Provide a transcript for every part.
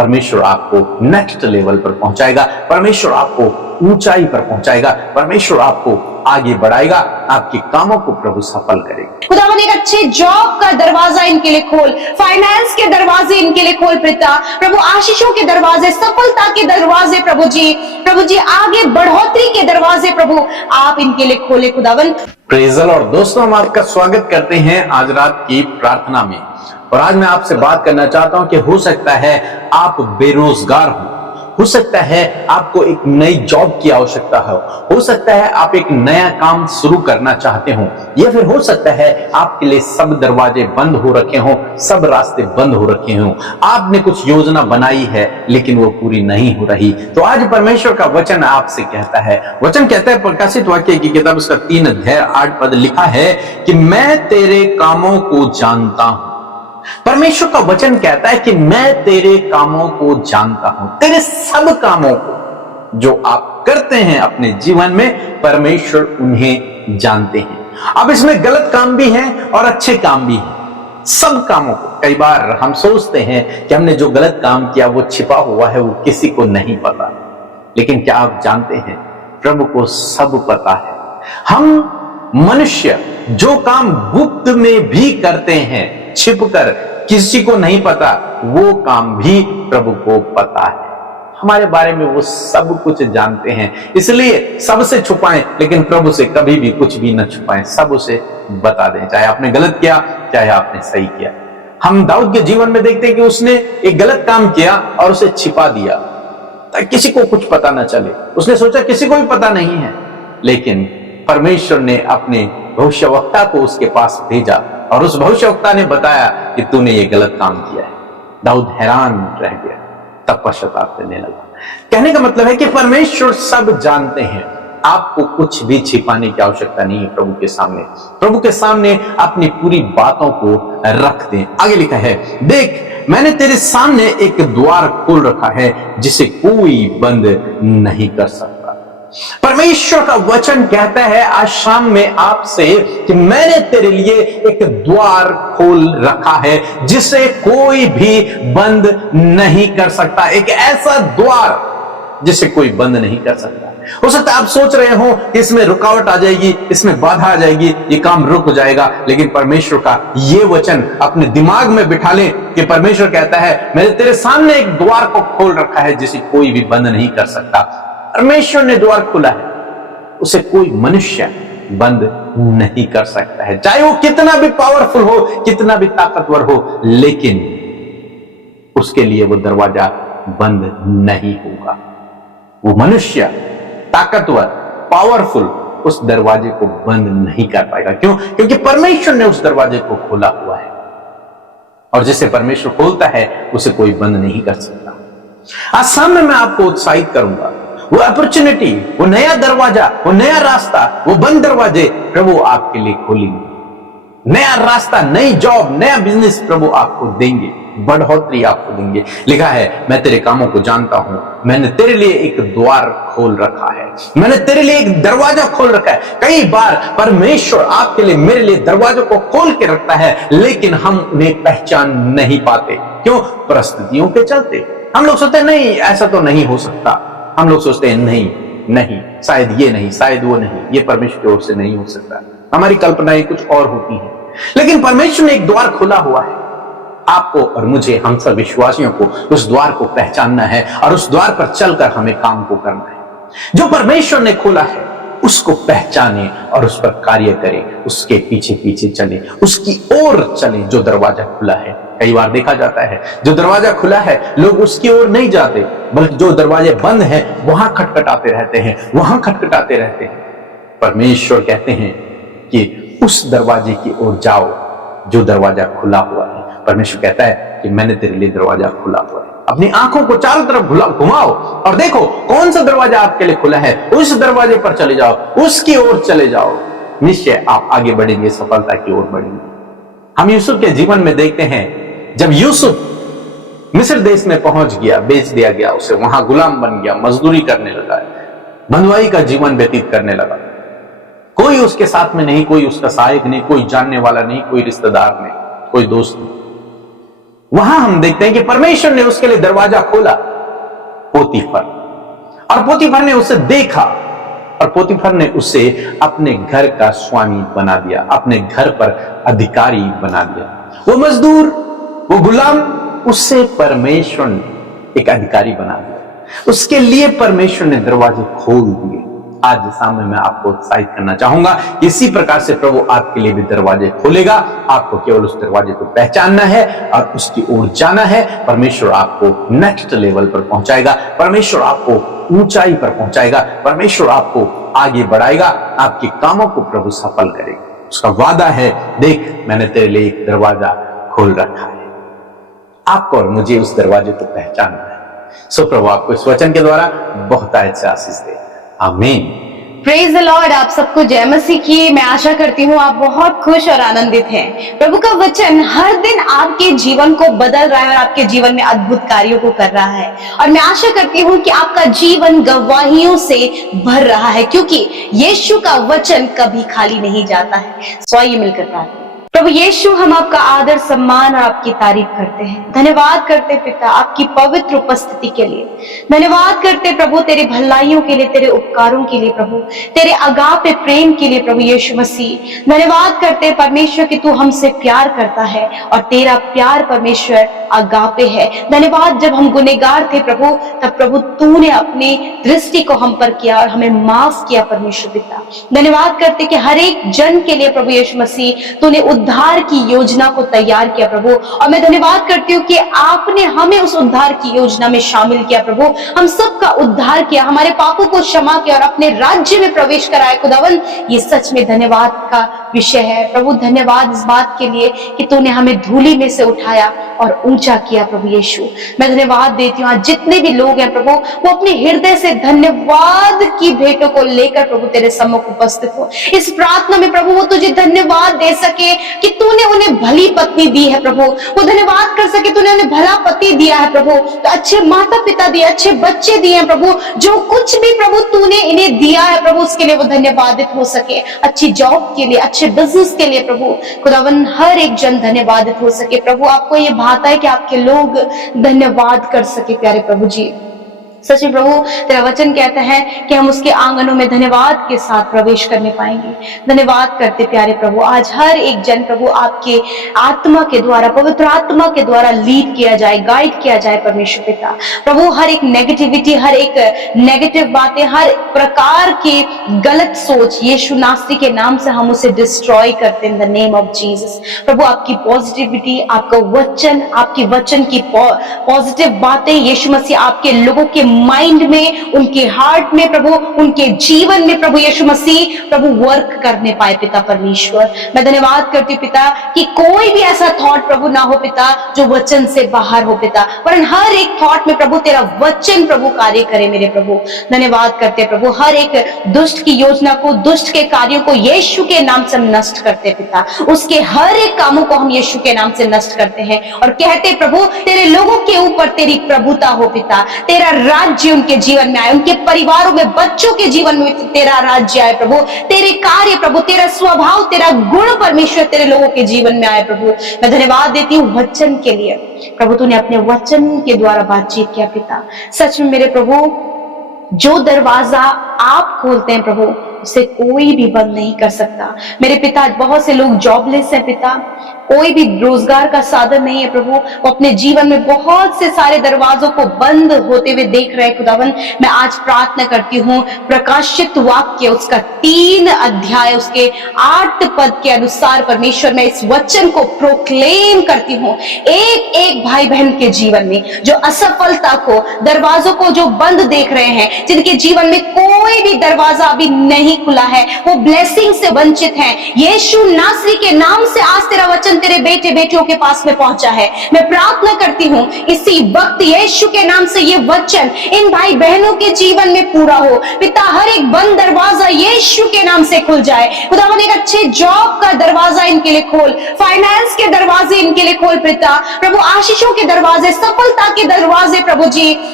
परमेश्वर आपको next level पर पहुंचाएगा, परमेश्वर आपको ऊंचाई पर पहुंचाएगा, परमेश्वर आपको आगे बढ़ाएगा, आपके कामों को प्रभु सफल करेगा। खुदावन एक अच्छे जॉब का दरवाजा इनके लिए खोल, फाइनेंस के दरवाजे इनके लिए खोल पिता प्रभु, आशीषों के दरवाजे, सफलता के दरवाजे प्रभु जी आगे बढ़ोतरी के दरवाजे प्रभु आप इनके लिए खोले खुदावन। Praise the Lord. दोस्तों, हम आपका स्वागत करते हैं आज रात की प्रार्थना में, और आज मैं आपसे बात करना चाहता हूं कि हो सकता है आप बेरोजगार हो सकता है आपको एक नई जॉब की आवश्यकता हो सकता है आप एक नया काम शुरू करना चाहते हो, या फिर हो सकता है आपके लिए सब दरवाजे बंद हो रखे हो, सब रास्ते बंद हो रखे हो, आपने कुछ योजना बनाई है लेकिन वो पूरी नहीं हो रही। तो आज परमेश्वर का वचन आपसे कहता है, वचन कहता है प्रकाशित वाक्य की किताब उसका 3 अध्याय 8 पद लिखा है कि मैं तेरे कामों को जानता हूं। परमेश्वर का वचन कहता है कि मैं तेरे कामों को जानता हूं, तेरे सब कामों को जो आप करते हैं अपने जीवन में, परमेश्वर उन्हें जानते हैं। अब इसमें गलत काम भी है और अच्छे काम भी है, सब कामों को। कई बार हम सोचते हैं कि हमने जो गलत काम किया वो छिपा हुआ है, वो किसी को नहीं पता, लेकिन क्या आप जानते हैं प्रभु को सब पता है। हम मनुष्य जो काम गुप्त में भी करते हैं, छिपकर, किसी को नहीं पता, वो काम भी प्रभु को पता है। हमारे बारे में वो सब कुछ जानते हैं, इसलिए सबसे छुपाएं लेकिन प्रभु से कभी भी कुछ भी न छुपाएं, सब उसे बता दें, चाहे आपने गलत किया चाहे आपने सही किया। हम दाऊद के जीवन में देखते हैं कि उसने एक गलत काम किया और उसे छिपा दिया ताकि किसी को कुछ पता न चले। उसने सोचा किसी को भी पता नहीं है, लेकिन परमेश्वर ने अपने भविष्यवक्ता को उसके पास भेजा और उस भविष्यवक्ता ने बताया कि तूने ये गलत काम किया है। दाऊद हैरान रह गया, तब पश्चाताप करने लगा। कहने का मतलब है कि परमेश्वर सब जानते हैं, आपको कुछ भी छिपाने की आवश्यकता नहीं है। प्रभु के सामने अपनी पूरी बातों को रख दें। आगे लिखा है, देख मैंने तेरे सामने एक द्वार खोल रखा है जिसे कोई बंद नहीं कर सकता। परमेश्वर का वचन कहता है आज शाम में आपसे कि मैंने तेरे लिए एक द्वार खोल रखा है जिसे कोई भी बंद नहीं कर सकता। एक ऐसा द्वार जिसे कोई बंद नहीं कर सकता। हो सकता है आप सोच रहे हो कि इसमें रुकावट आ जाएगी, इसमें बाधा आ जाएगी, ये काम रुक जाएगा, लेकिन परमेश्वर का ये वचन अपने दिमाग में बिठा लें कि परमेश्वर कहता है मैंने तेरे सामने एक द्वार को खोल रखा है जिसे कोई भी बंद नहीं कर सकता। परमेश्वर ने द्वार खोला है, उसे कोई मनुष्य बंद नहीं कर सकता है, चाहे वो कितना भी पावरफुल हो, कितना भी ताकतवर हो, लेकिन उसके लिए वो दरवाजा बंद नहीं होगा। वो मनुष्य ताकतवर, पावरफुल, उस दरवाजे को बंद नहीं कर पाएगा। क्यों? क्योंकि परमेश्वर ने उस दरवाजे को खोला हुआ है, और जिसे परमेश्वर खोलता है उसे कोई बंद नहीं कर सकता। आज सामने मैं आपको उत्साहित करूंगा, वो अपॉर्चुनिटी, वो नया दरवाजा, वो नया रास्ता, वो बंद दरवाजे प्रभु आपके लिए खोलेंगे। नया रास्ता, नई जॉब, नया बिजनेस प्रभु आपको देंगे, बढ़ोतरी आपको देंगे। लिखा है मैं तेरे कामों को जानता हूं, मैंने तेरे लिए एक द्वार खोल रखा है, मैंने तेरे लिए एक दरवाजा खोल रखा है। कई बार परमेश्वर आपके लिए, मेरे लिए दरवाजों को खोल के रखता है, लेकिन हम उन्हें पहचान नहीं पाते। क्यों? परिस्थितियों के चलते। हम लोग सोचते हैं नहीं ऐसा तो नहीं हो सकता, हम लोग सोचते हैं नहीं, शायद ये नहीं, शायद वो नहीं, ये परमेश्वर की ओर से नहीं हो सकता। हमारी कल्पनाएं कुछ और होती हैं, लेकिन परमेश्वर ने एक द्वार खोला हुआ है। आपको और मुझे, हम सब विश्वासियों को उस द्वार को पहचानना है और उस द्वार पर चलकर हमें काम को करना है। जो परमेश्वर ने खोला है उसको पहचाने और उस पर कार्य करें, उसके पीछे पीछे चले, उसकी ओर चले जो दरवाजा खुला है। कई बार देखा जाता है जो दरवाजा खुला है लोग उसकी ओर नहीं जाते, बल्कि जो दरवाजे बंद हैं वहां खटखटाते रहते हैं। परमेश्वर कहते हैं कि उस दरवाजे की ओर जाओ जो दरवाजा खुला हुआ है। परमेश्वर कहता है कि मैंने तेरे लिए दरवाजा खुला हुआ है। अपनी आंखों को चारों तरफ घुमाओ और देखो कौन सा दरवाजा आपके लिए खुला है, उस दरवाजे पर चले जाओ, उसकी ओर चले जाओ, निश्चय आप आगे बढ़ेंगे, सफलता की ओर बढ़ेंगे। हम यूसुफ के जीवन में देखते हैं, जब यूसुफ मिस्र देश में पहुंच गया, बेच दिया गया, उसे वहां गुलाम बन गया, मजदूरी करने लगा, बंधुआई का जीवन व्यतीत करने लगा। कोई उसके साथ में नहीं, कोई उसका सहायक नहीं, कोई जानने वाला नहीं, कोई रिश्तेदार नहीं, कोई दोस्त नहीं। वहां हम देखते हैं कि परमेश्वर ने उसके लिए दरवाजा खोला, पोतीफर, और पोतीफर ने उसे देखा और पोतीफर ने उसे अपने घर का स्वामी बना दिया, अपने घर पर अधिकारी बना दिया। वो मजदूर, वो गुलाम, उससे परमेश्वर ने एक अधिकारी बना दिया। उसके लिए परमेश्वर ने दरवाजे खोल दिए। आज सामने मैं आपको उत्साहित करना चाहूंगा, इसी प्रकार से प्रभु आपके लिए भी दरवाजे खोलेगा। आपको केवल उस दरवाजे को पहचानना है और उसकी ओर जाना है। परमेश्वर आपको नेक्स्ट लेवल पर पहुंचाएगा, परमेश्वर आपको ऊंचाई पर पहुंचाएगा, परमेश्वर आपको आगे बढ़ाएगा, आपके कामों को प्रभु सफल करेगा। उसका वादा है, देख मैंने तेरे लिए एक दरवाजा खोल रखा है। आपको और मुझे उस दरवाजे को पहचानना है। सो प्रभु आपको इस वचन के द्वारा बहुत अच्छे आशीष दे। आमीन। Praise the Lord. आप सबको जय मसीह की। मैं आशा करती हूँ आप बहुत खुश और आनंदित हैं। प्रभु का वचन हर दिन आपके जीवन को बदल रहा है और आपके जीवन में अद्भुत कार्यों को कर रहा है। और मैं आशा करती हूँ कि आपका जीवन गवाहियों से भर रहा है, क्योंकि यीशु का वचन कभी खाली नहीं जाता है। स्वाइए मिलकर प्रार्थना। प्रभु यीशु, हम आपका आदर सम्मान और आपकी तारीफ करते हैं। धन्यवाद करते पिता आपकी पवित्र उपस्थिति के लिए। धन्यवाद करते प्रभु तेरे भलाइयों के लिए, तेरे उपकारों के लिए, प्रभु तेरे अगापे प्रेम के लिए। प्रभु यीशु मसीह, धन्यवाद करते परमेश्वर कि तू हमसे प्यार करता है और तेरा प्यार परमेश्वर अगापे है। धन्यवाद, जब हम गुनहगार थे प्रभु, तब प्रभु तूने अपनी दृष्टि को हम पर किया और हमें माफ किया परमेश्वर पिता। धन्यवाद करते कि हर एक जन के लिए प्रभु यीशु मसीह तूने उद्धार की योजना को तैयार किया प्रभु। और मैं धन्यवाद करती हूँ कि आपने हमें उस उद्धार की योजना में शामिल किया प्रभु। हम सबका उद्धार किया, हमारे पापों को क्षमा किया और अपने राज्य में प्रवेश कराया। खुदावन, ये सच में धन्यवाद का विषय है प्रभु। धन्यवाद इस बात के लिए कि तूने हमें धूली में से उठाया और ऊंचा किया प्रभु यीशु। मैं धन्यवाद देती हूँ आज जितने भी लोग हैं प्रभु, वो अपने हृदय से धन्यवाद की भेंटों को लेकर प्रभु तेरे सम्मुख उपस्थित हो। इस प्रार्थना में प्रभु वो तुझे धन्यवाद दे सके कि तूने उन्हें भली पत्नी दी है प्रभु। वो धन्यवाद कर सके तूने उन्हें भला पति दिया है प्रभु, तो अच्छे माता पिता दिए, अच्छे बच्चे दिए हैं प्रभु। जो कुछ भी प्रभु तूने इन्हें दिया है प्रभु, उसके लिए वो धन्यवादित हो सके। अच्छी जॉब के लिए, अच्छे बिजनेस के लिए प्रभु खुदावन, हर एक जन धन्यवादित हो सके प्रभु। आपको ये भाता है कि आपके लोग धन्यवाद कर सके प्यारे प्रभु जी। सच में प्रभु तेरा वचन कहता है कि हम उसके आंगनों में धन्यवाद के साथ प्रवेश करने पाएंगे। धन्यवाद करते प्यारे प्रभु। आज हर एक जन प्रभु आपके आत्मा के द्वारा, पवित्र आत्मा के द्वारा लीड किया जाए, गाइड किया जाए परमेश्वर पिता। प्रभु हर एक नेगेटिविटी, हर एक नेगेटिव बातें, हर प्रकार की गलत सोच यीशु नासरी के नाम से हम उसे डिस्ट्रॉय करते in the name of Jesus. प्रभु आपकी पॉजिटिविटी, आपका वचन, आपकी वचन की पॉजिटिव बातें यीशु मसीह आपके लोगों के माइंड में, उनके हार्ट में प्रभु, उनके जीवन में प्रभु यीशु मसीह प्रभु वर्क करने पाए पिता परमेश्वर। मैं धन्यवाद करती हूँ पिता कि कोई भी ऐसा थॉट प्रभु ना हो पिता जो वचन से बाहर हो पिता, वरन हर एक थॉट में प्रभु तेरा वचन प्रभु कार्य करे मेरे प्रभु। धन्यवाद करते प्रभु, हर एक दुष्ट की योजना को, दुष्ट के कार्यों को यीशु के नाम से नष्ट करते पिता। उसके हर एक कामों को हम यीशु के नाम से नष्ट करते हैं और कहते प्रभु तेरे लोगों के ऊपर तेरी प्रभुता हो पिता, तेरा राज्य उनके जीवन में आए, उनके परिवारों में, बच्चों के जीवन में तेरा राज्य आए प्रभु। तेरे कार्य प्रभु, तेरा स्वभाव, तेरा गुण परमेश्वर तेरे लोगों के जीवन में आए प्रभु। मैं धन्यवाद देती हूँ वचन के लिए प्रभु, तूने अपने वचन के द्वारा बातचीत किया पिता। सच में मेरे प्रभु, जो दरवाजा आप खोलते हैं प्रभु उसे कोई भी बंद नहीं कर सकता। मेरे पिता, बहुत से लोग जॉबलेस हैं पिता, कोई भी रोजगार का साधन नहीं है प्रभु। वो अपने जीवन में बहुत से सारे दरवाजों को बंद होते हुए देख रहे हैं खुदावन। मैं आज प्रार्थना करती हूँ प्रकाशित वाक्य उसका 3 अध्याय उसके 8 पद के अनुसार परमेश्वर, मैं इस वचन को प्रोक्लेम करती हूँ एक एक भाई बहन के जीवन में, जो असफलता को, दरवाजों को जो बंद देख रहे हैं, जिनके जीवन में कोई भी दरवाजा अभी नहीं खुला है, वो ब्लेसिंग से वंचित हैं, यीशु नासरी के नाम से आज तेरा वचन तेरे बेटे बेटियों के पास में पहुंचा है। मैं प्रार्थना करती हूँ इसी वक्त यीशु के नाम से ये वचन इन भाई बहनों के जीवन में पूरा हो पिता। हर एक बंद दरवाजा यीशु के नाम से खुल जाए खुदावन। एक अच्छे जॉब का दरवाजा इनके लिए खोल, फाइनेंस के दरवाजे इनके लिए खोल पिता प्रभु, आशीषों के दरवाजे, सफलता के दरवाजे प्रभु जी,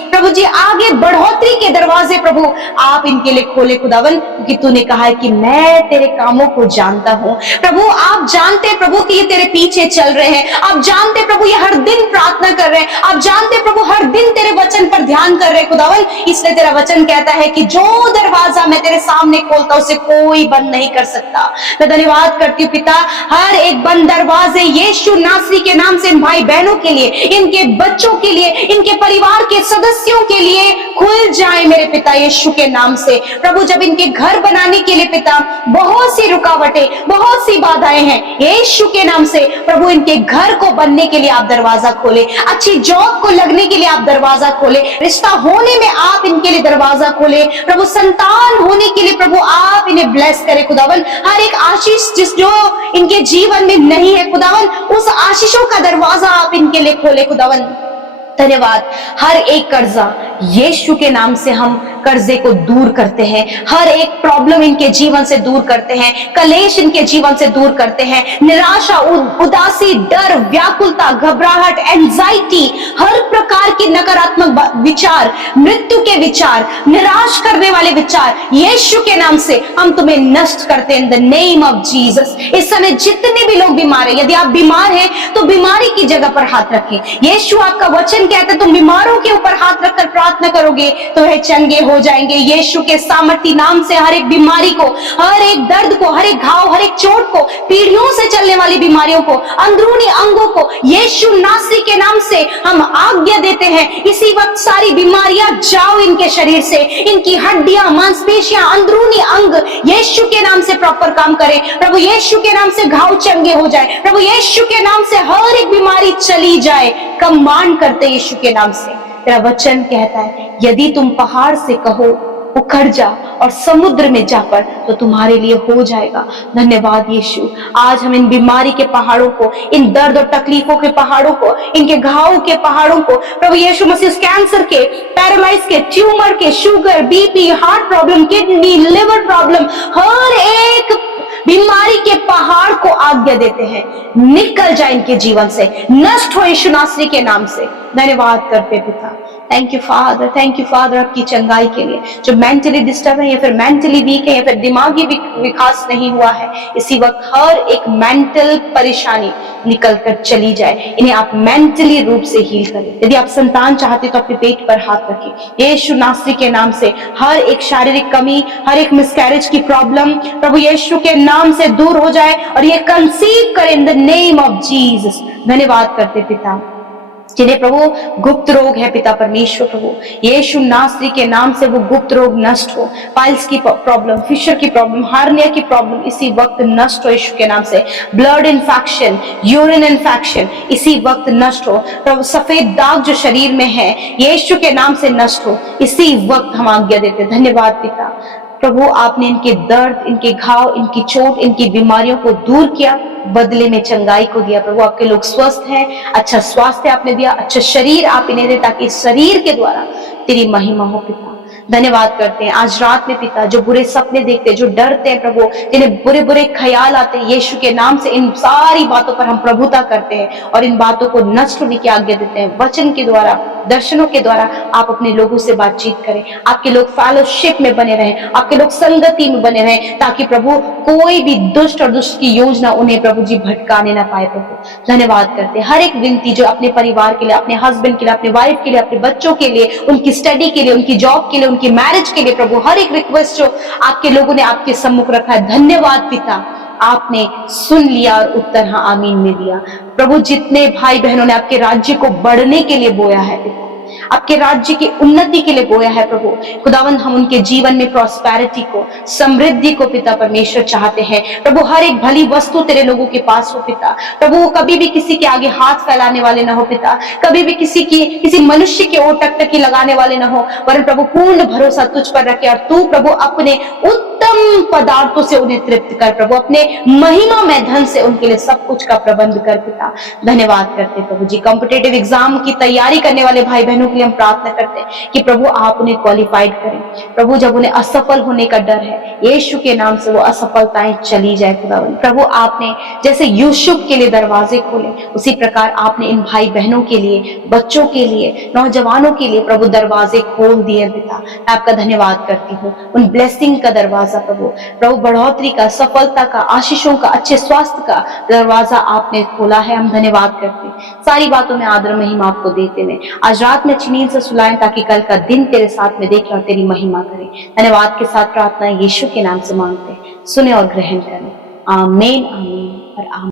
प्रभु जी आगे बढ़ोतरी के दरवाजे प्रभु आप इनके लिए खोले खुदावन, क्योंकि तूने कहा है कि मैं तेरे कामों को जानता हूं। प्रभु आप जानते प्रभु कि ये तेरे पीछे चल रहे हैं, आप जानते प्रभु ये हर दिन प्रार्थना कर रहे हैं, आप जानते प्रभु हर दिन तेरे वचन पर ध्यान कर रहे हैं खुदावन। इसलिए तेरा वचन कहता है कि जो दरवाजा मैं तेरे सामने खोलता उसे कोई बंद नहीं कर सकता। मैं धन्यवाद करती हूँ पिता, हर एक बंद दरवाजे यीशु नासरी के नाम से इन भाई बहनों के लिए, इनके बच्चों के लिए, इनके परिवार के सदस्यों के लिए खुल जाए मेरे पिता यीशु के नाम से। प्रभु जब इनके घर बनाने के लिए पिता बहुत सी रुकावटें, बहुत सी बाधाएं हैं, यीशु के नाम से प्रभु इनके घर को बनने के लिए आप दरवाजा खोले, अच्छी जॉब को लगने के लिए आप दरवाजा खोले, रिश्ता होने में आप इनके लिए दरवाजा खोले, प्रभु संतान होने के लिए प्रभु आप इन्हें ब्लेस करें खुदावन। हर एक आशीष जो इनके जीवन में नहीं है खुदावन, उस आशीषों का दरवाजा आप इनके लिए खोले खुदावन। धन्यवाद। हर एक कर्जा यीशु के नाम से हम कर्जे को दूर करते हैं, हर एक प्रॉब्लम इनके जीवन से दूर करते हैं, कलेश इनके जीवन से दूर करते हैं, निराशा, उदासी, डर, व्याकुलता, घबराहट, एंजाइटी, हर प्रकार की नकारात्मक विचार, मृत्यु के विचार, निराश करने वाले विचार यीशु के नाम से हम तुम्हें नष्ट करते हैं in the name of Jesus. इस समय जितने भी लोग बीमार हैं, यदि आप बीमार हैं तो बीमारी की जगह पर हाथ रखें। यीशु आपका वचन कहते तुम बीमारों के ऊपर हाथ रखकर प्रार्थना करोगे तो वह चंगे हो जाएंगे। यीशु के सामर्थी नाम से हर एक बीमारी को, हर एक दर्द को, हर एक घाव, हर एक चोट को, पीढ़ियों से चलने वाली बीमारियों को, अंदरूनी अंगों को यीशु नासरी के नाम से हम आज्ञा देते हैं। इसी वक्त सारी बीमारियां जाओ इनके शरीर से, इनकी हड्डियां, मांसपेशियां, अंदरूनी अंग यीशु के नाम से प्रॉपर काम करें। प्रभु यीशु के नाम से घाव चंगे हो जाए, प्रभु यीशु के नाम से हर एक बीमारी चली जाए। कमांड करते यीशु के नाम से। तेरा वचन कहता है यदि तुम पहाड़ से कहो उखड़ जा और समुद्र में जा पड़ तो तुम्हारे लिए हो जाएगा। धन्यवाद यीशु। आज हम इन बीमारी के पहाड़ों को, इन दर्द और तकलीफों के पहाड़ों को, इनके घावों के पहाड़ों को प्रभु यीशु मसीह कैंसर के, पैरालाइज के, ट्यूमर के, sugar, BP, heart problem, kidney, liver problem, हर एक बीमारी के पहाड़ को आज्ञा देते हैं निकल जाए इनके जीवन से, नष्ट हो यीशु नासरी के नाम से। धन्यवाद करते पिता। Thank you father, thank you father आपकी चंगाई के लिए। जो मेंटली डिस्टर्ब है या फिर मेंटली वीक है या फिर दिमागी विकास नहीं हुआ है, इसी वक्त हर एक मेंटल परेशानी निकल कर चली जाए। इन्हें आप मेंटली रूप से हील करें। यदि आप संतान चाहते तो अपने पेट पर हाथ रखें। यीशु नासरी के नाम से हर एक शारीरिक कमी, हर एक मिसकैरेज की प्रॉब्लम प्रभु यीशु के नाम से दूर हो जाए और ये कंसीव करें in the name of Jesus. धन्यवाद करते पिता। जिन्हें प्रभु गुप्त रोग है पिता परमेश्वर, प्रभु यीशु नासरी के नाम से वो गुप्त रोग नष्ट हो। पाइल्स की प्रॉब्लम, फिशर की प्रॉब्लम, हार्निया की प्रॉब्लम इसी वक्त नष्ट हो यीशु के नाम से। ब्लड इन्फेक्शन, यूरिन इन्फेक्शन इसी वक्त नष्ट हो। प्रभु सफेद दाग जो शरीर में है यीशु के नाम से नष्ट हो, इसी वक्त हम आज्ञा देते। धन्यवाद पिता। प्रभु आपने इनके दर्द, इनके घाव, इनकी चोट, इनकी बीमारियों को दूर किया, बदले में चंगाई को दिया। प्रभु आपके लोग स्वस्थ हैं, अच्छा स्वास्थ्य आपने दिया, अच्छा शरीर आप इन्हें दे ताकि शरीर के द्वारा तेरी महिमा हो पिता। धन्यवाद करते हैं आज रात में पिता, जो बुरे सपने देखते, जो डरते हैं प्रभु, जिन्हें बुरे बुरे ख्याल आते हैं, यीशु के नाम से इन सारी बातों पर हम प्रभुता करते हैं और इन बातों को नष्ट होने की आज्ञा देते हैं। वचन के द्वारा, दर्शनों के द्वारा आप अपने लोगों से बातचीत करें। आपके लोग फेलोशिप में बने रहें, आपके लोग संगति में बने रहें, ताकि प्रभु कोई भी दुष्ट और दुष्ट की योजना उन्हें प्रभु जी भटकाने ना पाए। प्रभु धन्यवाद करते हैं। हर एक विनती जो अपने परिवार के लिए, अपने हस्बैंड के लिए, अपने वाइफ के लिए, अपने बच्चों के लिए, उनकी स्टडी के लिए, उनकी जॉब के लिए, उनकी मैरिज के लिए, प्रभु हर एक रिक्वेस्ट जो आपके लोगों ने आपके सम्मुख रखा है, धन्यवाद पिता, आपने सुन लिया और उत्तर हाँ आमीन में दिया। प्रभु जितने भाई बहनों ने आपके राज्य को बढ़ने के लिए बोया है पिता, आपके राज्य की उन्नति के लिए बोया है प्रभु खुदावंद, हम उनके जीवन में प्रॉस्पेरिटी को, समृद्धि को पिता परमेश्वर चाहते हैं। प्रभु हर एक भली वस्तु तेरे लोगों के पास हो पिता। प्रभु वो कभी भी किसी के आगे हाथ फैलाने वाले ना हो पिता, कभी भी किसी मनुष्य के ओर टकटकी लगाने वाले ना हो, वरन प्रभु पूर्ण भरोसा तुझ पर रखे और तू प्रभु अपने उत्तर उत्तम पदार्थों से उन्हें तृप्त कर प्रभु, अपने महिमा में धन से उनके लिए सब कुछ का प्रबंध कर पिता। धन्यवाद करते प्रभु जी, कॉम्पिटेटिव एग्जाम की तैयारी करने वाले भाई बहनों के लिए हम प्रार्थना करते हैं कि प्रभु आप उन्हें क्वालिफाइड करें। प्रभु जब उन्हें असफल होने का डर है, यीशु के नाम से वो असफलताएं चली जाए खुदावन। प्रभु आपने जैसे यूसुफ के लिए दरवाजे खोले, उसी प्रकार आपने इन भाई बहनों के लिए, बच्चों के लिए, नौजवानों के लिए प्रभु दरवाजे खोल दिए पिता। मैं आपका धन्यवाद करती हूँ उन ब्लेसिंग का दरवाजा प्रभु, बढ़ोतरी का, सफलता का, आशीषों का, अच्छे स्वास्थ्य का दरवाजा आपने खोला है। हम धन्यवाद करते हैं, सारी बातों में आदर महिमा आपको देते हैं। आज रात में अच्छी नींद से सुलाएं ताकि कल का दिन तेरे साथ में देख लो, तेरी महिमा करें। धन्यवाद के साथ प्रार्थना यीशु के नाम से मांगते हैं, सुने और ग्रहण करें। आमीन, आमीन और आमीन।